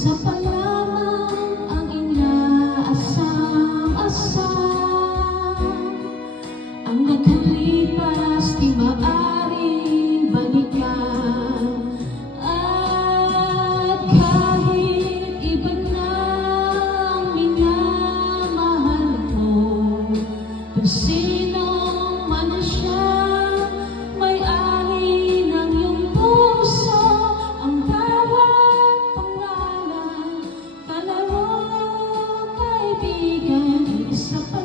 Isa pa lamang ang inaasam-asam, ang nagkalipas di maaaring balikan. At kahit iba na ang minamahal mo, kung sino man siya, may-ari ng iyong puso, ang bawat pangalan, kalaro, kaibigan, isa pa